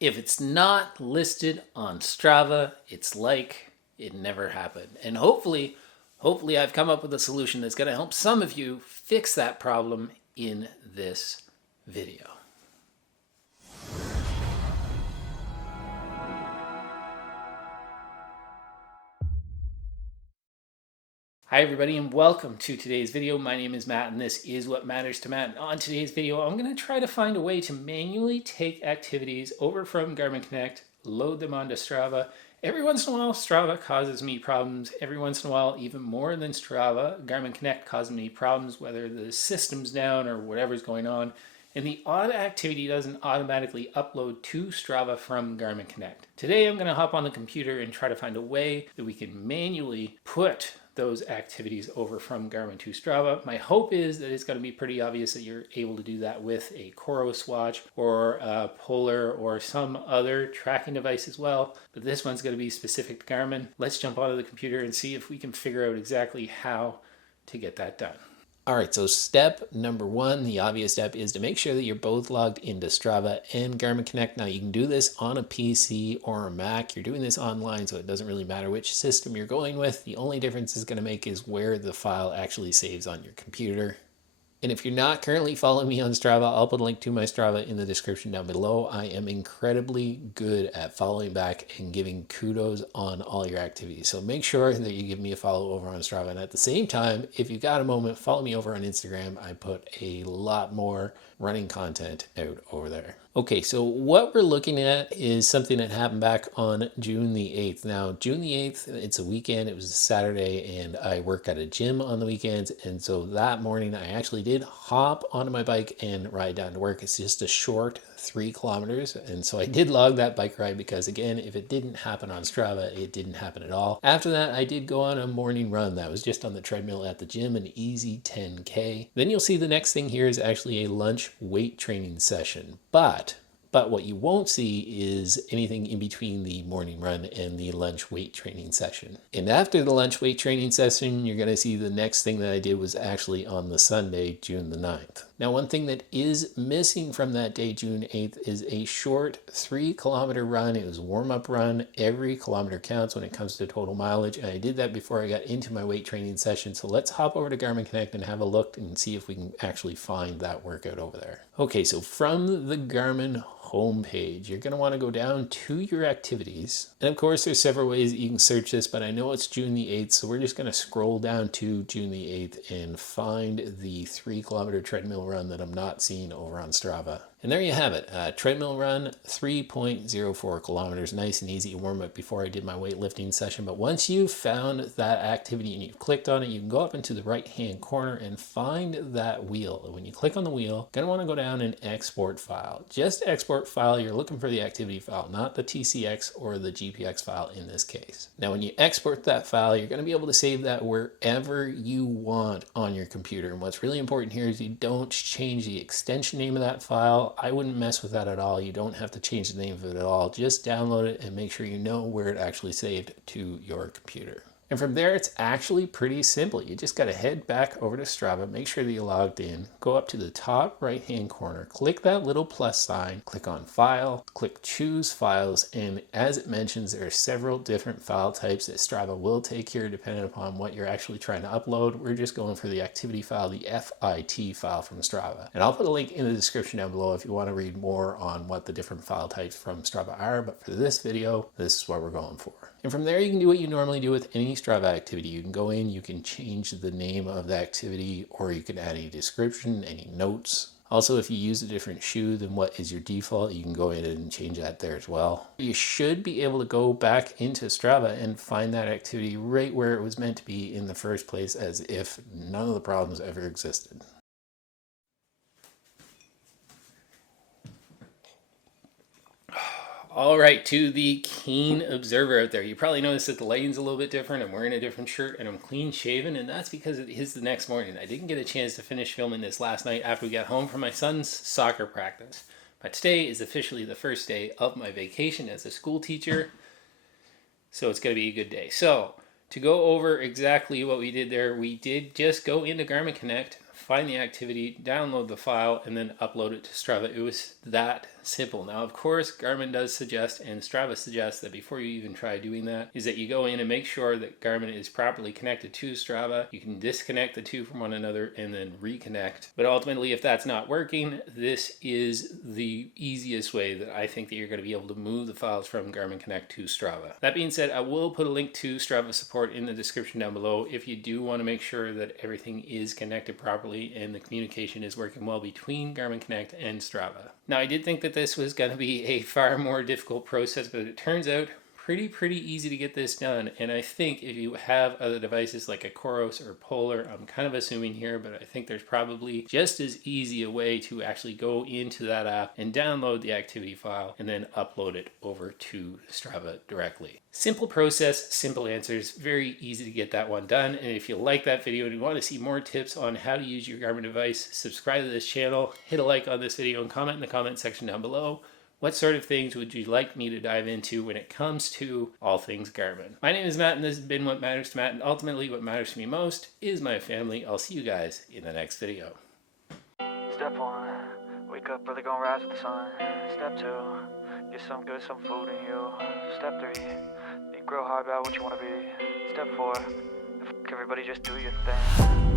If it's not listed on Strava, it's like it never happened. And hopefully I've come up with a solution that's going to help some of you fix that problem in this video. Hi everybody and welcome to today's video. My name is Matt and this is What Matters to Matt. And on today's video, I'm going to try to find a way to manually take activities over from Garmin Connect, load them onto Strava. Every once in a while, Strava causes me problems. Every once in a while, even more than Strava, Garmin Connect causes me problems, whether the system's down or whatever's going on. And the odd activity doesn't automatically upload to Strava from Garmin Connect. Today, I'm going to hop on the computer and try to find a way that we can manually put those activities over from Garmin to Strava. My hope is that it's going to be pretty obvious that you're able to do that with a Coros watch or a Polar or some other tracking device as well. But this one's going to be specific to Garmin. Let's jump onto the computer and see if we can figure out exactly how to get that done. All right, so step number one, the obvious step, is to make sure that you're both logged into Strava and Garmin Connect. Now, you can do this on a PC or a Mac. You're doing this online, so it doesn't really matter which system you're going with. The only difference it's going to make is where the file actually saves on your computer. And if you're not currently following me on Strava, I'll put a link to my Strava in the description down below. I am incredibly good at following back and giving kudos on all your activities. So make sure that you give me a follow over on Strava. And at the same time, if you've got a moment, follow me over on Instagram. I put a lot more running content out over there. Okay, so what we're looking at is something that happened back on June the 8th. Now, June the 8th, it's a weekend, it was a Saturday, and I work at a gym on the weekends. And so that morning, I actually did hop onto my bike and ride down to work. It's just a short 3 kilometers. And so I did log that bike ride because, again, if it didn't happen on Strava, it didn't happen at all. After that, I did go on a morning run. That was just on the treadmill at the gym, an easy 10K. Then you'll see the next thing here is actually a lunch weight training session. But what you won't see is anything in between the morning run and the lunch weight training session. And after the lunch weight training session, you're going to see the next thing that I did was actually on the Sunday, June the 9th. Now, one thing that is missing from that day, June 8th, is a short 3 kilometer run. It was a warm-up run. Every kilometer counts when it comes to total mileage. And I did that before I got into my weight training session. So let's hop over to Garmin Connect and have a look and see if we can actually find that workout over there. Okay, so from the Garmin homepage, you're going to want to go down to your activities. And of course, there's several ways that you can search this, but I know it's June the 8th, so we're just going to scroll down to June the 8th and find the 3 kilometer treadmill run that I'm not seeing over on Strava. And there you have it, treadmill run, 3.04 kilometers, nice and easy warm up before I did my weightlifting session. But once you've found that activity and you've clicked on it, you can go up into the right hand corner and find that wheel. And when you click on the wheel, you're going to want to go down and export file. Just export file, you're looking for the activity file, not the TCX or the GPX file in this case. Now, when you export that file, you're going to be able to save that wherever you want on your computer. And what's really important here is you don't change the extension name of that file. I wouldn't mess with that at all. You don't have to change the name of it at all. Just download it and make sure you know where it actually saved to your computer. And from there, it's actually pretty simple. You just got to head back over to Strava, make sure that you're logged in, go up to the top right-hand corner, click that little plus sign, click on File, click Choose Files, and as it mentions, there are several different file types that Strava will take here depending upon what you're actually trying to upload. We're just going for the activity file, the FIT file from Strava. And I'll put a link in the description down below if you want to read more on what the different file types from Strava are, but for this video, this is what we're going for. And from there, you can do what you normally do with any Strava activity. You can go in, you can change the name of the activity, or you can add a description, any notes. Also, if you use a different shoe than what is your default, you can go in and change that there as well. You should be able to go back into Strava and find that activity right where it was meant to be in the first place, as if none of the problems ever existed. All right, to the keen observer out there, you probably noticed that the lighting's a little bit different. I'm wearing a different shirt and I'm clean shaven, and that's because it is the next morning. I didn't get a chance to finish filming this last night after we got home from my son's soccer practice. But today is officially the first day of my vacation as a school teacher, so it's going to be a good day. So, to go over exactly what we did there, we did just go into Garmin Connect, find the activity, download the file, and then upload it to Strava. It was that simple. Now, of course, Garmin does suggest, and Strava suggests, that before you even try doing that, is that you go in and make sure that Garmin is properly connected to Strava. You can disconnect the two from one another and then reconnect. But ultimately, if that's not working, this is the easiest way that I think that you're going to be able to move the files from Garmin Connect to Strava. That being said, I will put a link to Strava support in the description down below if you do want to make sure that everything is connected properly and the communication is working well between Garmin Connect and Strava. Now, I did think that this was going to be a far more difficult process, but it turns out pretty easy to get this done. And I think if you have other devices like a Coros or Polar, I'm kind of assuming here, but I think there's probably just as easy a way to actually go into that app and download the activity file and then upload it over to Strava directly. Simple process, simple answers, very easy to get that one done. And if you like that video and you want to see more tips on how to use your Garmin device, subscribe to this channel, hit a like on this video, and comment in the comment section down below. What sort of things would you like me to dive into when it comes to all things Garmin? My name is Matt, and this has been What Matters to Matt, and ultimately what matters to me most is my family. I'll see you guys in the next video. Step 1, wake up early, gonna rise with the sun. Step 2, get some good, some food in you. Step 3, think real hard about what you wanna be. Step 4, everybody just do your thing.